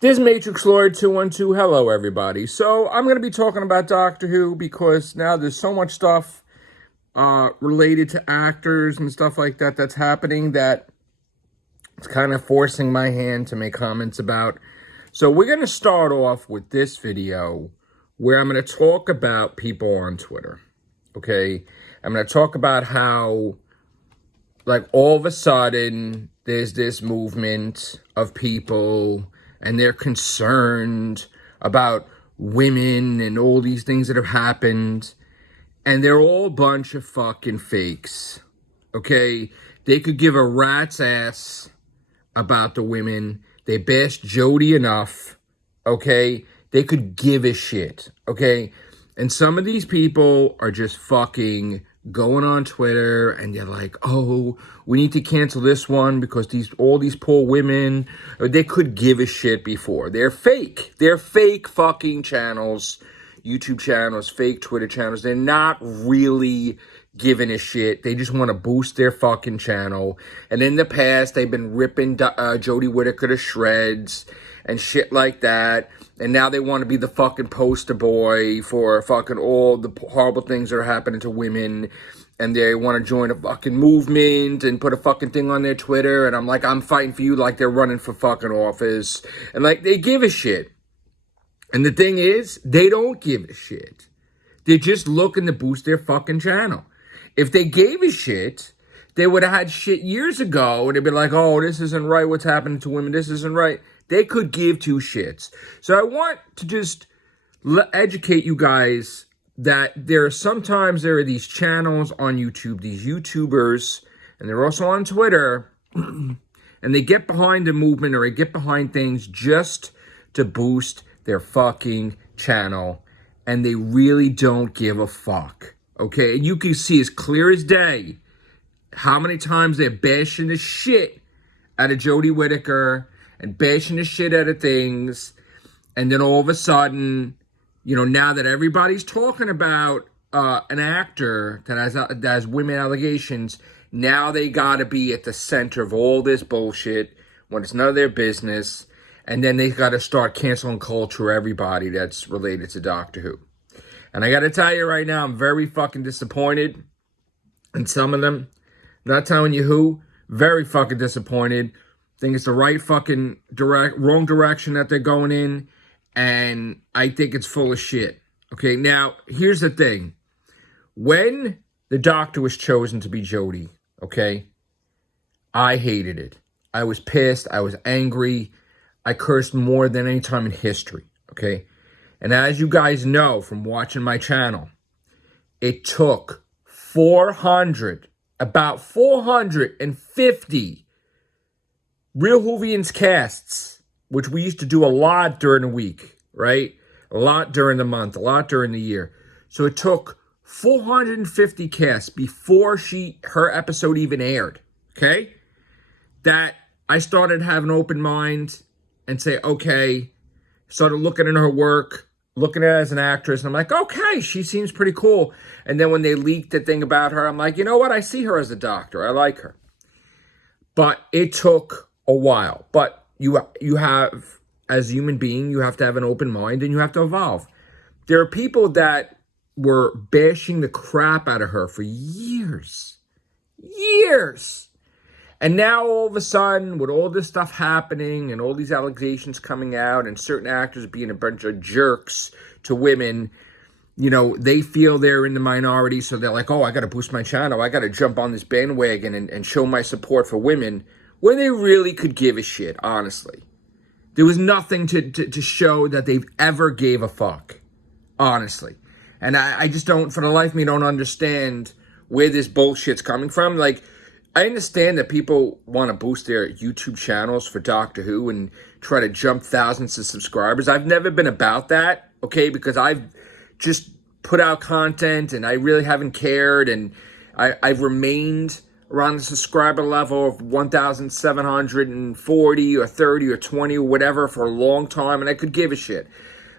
This is Matrix Lord 212. Hello, everybody. So I'm going to be talking about Doctor Who because now there's so much stuff related to actors and stuff like that that's happening that it's kind of forcing my hand to make comments about. So we're going to start off with this video where I'm going to talk about people on Twitter. Okay? I'm going to talk about how, like, all of a sudden there's this movement of people and they're concerned about women and all these things that have happened. And they're all a bunch of fucking fakes. Okay? They could give a rat's ass about the women. They bashed Jodie enough. Okay? They could give a shit. Okay? And some of these people are just fucking going on Twitter and they're like, oh, we need to cancel this one because all these poor women, they could give a shit before. They're fake. They're fake fucking channels, YouTube channels, fake Twitter channels. They're not really giving a shit. They just want to boost their fucking channel. And in the past, they've been ripping Jodie Whittaker to shreds and shit like that. And now they want to be the fucking poster boy for fucking all the horrible things that are happening to women. And they want to join a fucking movement and put a fucking thing on their Twitter. And I'm like, I'm fighting for you, like they're running for fucking office. And like, they give a shit. And the thing is, they don't give a shit. They're just looking to boost their fucking channel. If they gave a shit, they would have had shit years ago. And they'd be like, oh, this isn't right. What's happening to women? This isn't right. They could give two shits. So I want to just educate you guys that there are these channels on YouTube, these YouTubers, and they're also on Twitter, and they get behind a movement or they get behind things just to boost their fucking channel, and they really don't give a fuck. Okay, and you can see as clear as day how many times they're bashing the shit out of Jodie Whittaker and bashing the shit out of things. And then all of a sudden, now that everybody's talking about an actor that has women allegations, now they gotta be at the center of all this bullshit when it's none of their business. And then they gotta start canceling culture everybody that's related to Doctor Who. And I gotta tell you right now, I'm very fucking disappointed in some of them. Not telling you who. Very fucking disappointed. Think it's the right fucking wrong direction that they're going in. And I think it's full of shit. Okay, now, here's the thing. When the Doctor was chosen to be Jodie, okay, I hated it. I was pissed. I was angry. I cursed more than any time in history, okay? And as you guys know from watching my channel, it took about 450 Real Whovians casts, which we used to do a lot during the week, right? A lot during the month, a lot during the year. So it took 450 casts before her episode even aired, okay? That I started having an open mind and say, okay, started looking at her work, looking at her as an actress, and I'm like, okay, she seems pretty cool. And then when they leaked the thing about her, I'm like, you know what? I see her as a doctor. I like her. But it took a while. But you have, as a human being, you have to have an open mind and you have to evolve. There are people that were bashing the crap out of her for years. Years. And now all of a sudden, with all this stuff happening and all these allegations coming out and certain actors being a bunch of jerks to women, they feel they're in the minority. So they're like, oh, I got to boost my channel. I got to jump on this bandwagon and show my support for women, when they really could give a shit, honestly. There was nothing to show that they've ever gave a fuck, honestly. And I just don't, for the life of me, don't understand where this bullshit's coming from. Like, I understand that people want to boost their YouTube channels for Doctor Who and try to jump thousands of subscribers. I've never been about that, okay, because I've just put out content and I really haven't cared, and I've remained around the subscriber level of 1,740 or 30 or 20 or whatever for a long time, and I could give a shit.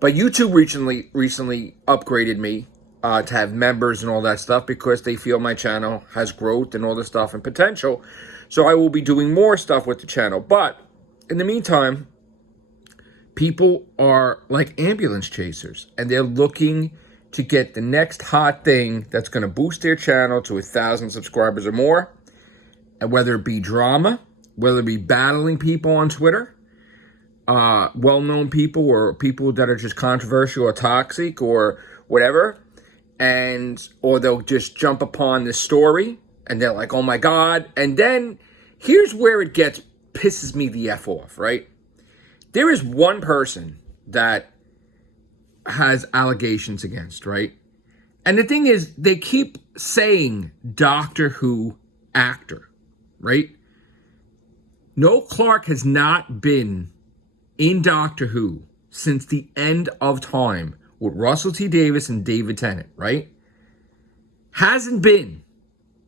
But YouTube recently upgraded me to have members and all that stuff because they feel my channel has growth and all this stuff and potential. So I will be doing more stuff with the channel. But in the meantime, People are like ambulance chasers, and they're looking to get the next hot thing that's going to boost their channel to 1,000 subscribers or more. And whether it be drama, whether it be battling people on Twitter, well-known people or people that are just controversial or toxic or whatever, or they'll just jump upon this story and they're like, oh my God. And then here's where it pisses me the F off, right? There is one person that has allegations against, right? And the thing is, they keep saying Doctor Who actor, right? Noel Clarke has not been in Doctor Who since the end of time with Russell T Davies and David Tennant, right? Hasn't been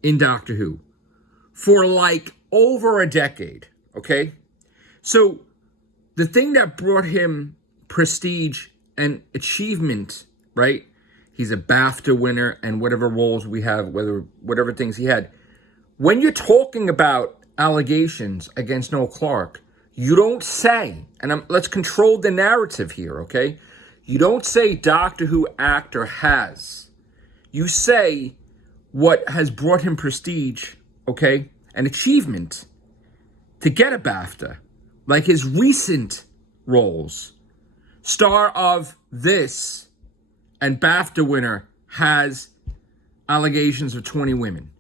in Doctor Who for like over a decade, okay? So the thing that brought him prestige and achievement, right? He's a BAFTA winner and whatever roles we have, whatever things he had. When you're talking about allegations against Noel Clarke, you don't say, and let's control the narrative here, okay? You don't say Doctor Who actor has. You say what has brought him prestige, okay, and achievement to get a BAFTA, like his recent roles. Star of this and BAFTA winner has allegations of 20 women.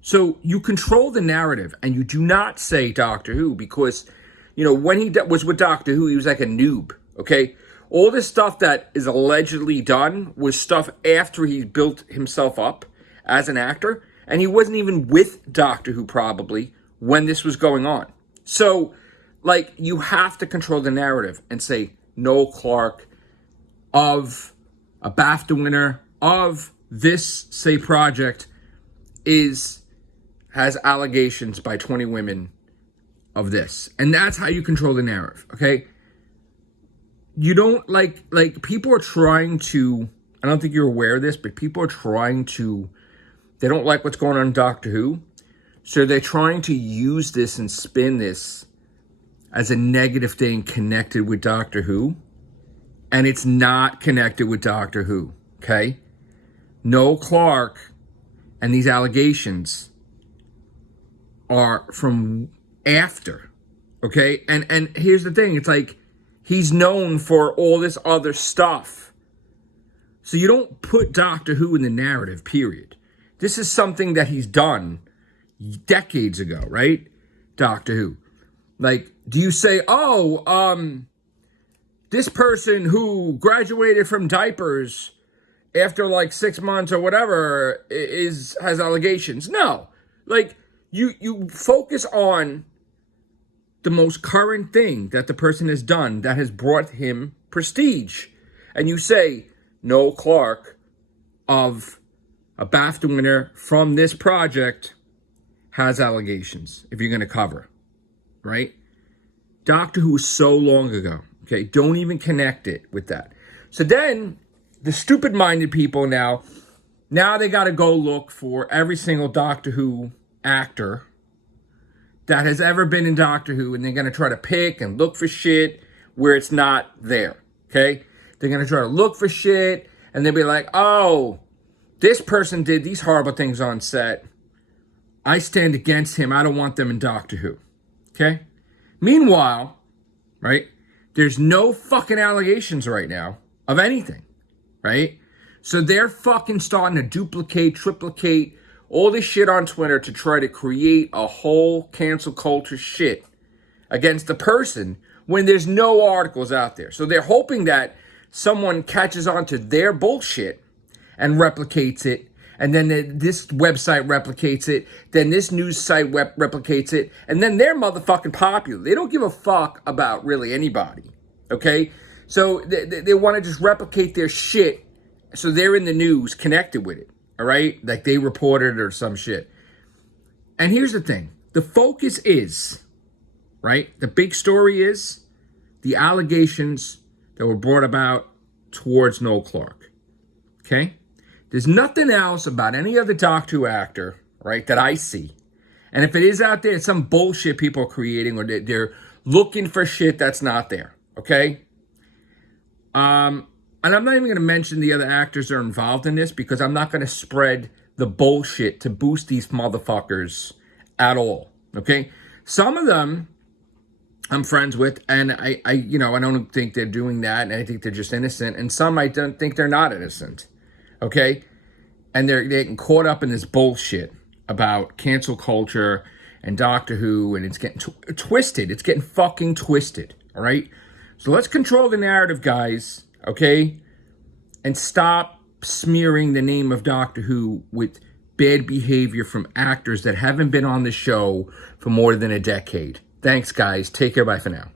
So you control the narrative and you do not say Doctor Who because, you know, when he was with Doctor Who, he was like a noob, okay? All this stuff that is allegedly done was stuff after he built himself up as an actor, and he wasn't even with Doctor Who probably when this was going on. So, like, you have to control the narrative and say Noel Clarke of a BAFTA winner of this, say, project has allegations by 20 women of this. And that's how you control the narrative, okay? You don't, like people are trying to, I don't think you're aware of this, but people are trying to, they don't like what's going on in Doctor Who. So they're trying to use this and spin this as a negative thing connected with Doctor Who. And it's not connected with Doctor Who, okay? Noel Clarke and these allegations are from after, okay? And here's the thing, it's like, he's known for all this other stuff. So you don't put Doctor Who in the narrative, period. This is something that he's done decades ago, right? Doctor Who. Like, do you say, this person who graduated from diapers after like 6 months or whatever has allegations? No. Like, you focus on the most current thing that the person has done that has brought him prestige. And you say, Noel Clarke of a BAFTA winner from this project has allegations, if you're going to cover, right? Doctor Who was so long ago, okay? Don't even connect it with that. So then, the stupid-minded people now they got to go look for every single Doctor Who actor that has ever been in Doctor Who, and they're going to try to pick and look for shit where it's not there, okay? They're going to try to look for shit, and they'll be like, oh, this person did these horrible things on set. I stand against him. I don't want them in Doctor Who, okay? Meanwhile, right, there's no fucking allegations right now of anything, right? So they're fucking starting to duplicate, triplicate all this shit on Twitter to try to create a whole cancel culture shit against the person when there's no articles out there. So they're hoping that someone catches on to their bullshit and replicates it, and then this website replicates it, then this news site replicates it, and then they're motherfucking popular. They don't give a fuck about really anybody, okay? So they want to just replicate their shit so they're in the news connected with it, all right? Like they reported or some shit. And here's the thing. The focus is, right? The big story is the allegations that were brought about towards Noel Clarke, okay? There's nothing else about any other Doctor Who actor, right, that I see. And if it is out there, it's some bullshit people are creating or they're looking for shit that's not there, okay? And I'm not even going to mention the other actors that are involved in this because I'm not going to spread the bullshit to boost these motherfuckers at all. Okay? Some of them I'm friends with, and I don't think they're doing that, and I think they're just innocent. And some I don't think they're not innocent. Okay? And they're getting caught up in this bullshit about cancel culture and Doctor Who, and it's getting twisted. It's getting fucking twisted. All right? So let's control the narrative, guys. Okay? And stop smearing the name of Doctor Who with bad behavior from actors that haven't been on the show for more than a decade. Thanks, guys. Take care. Bye for now.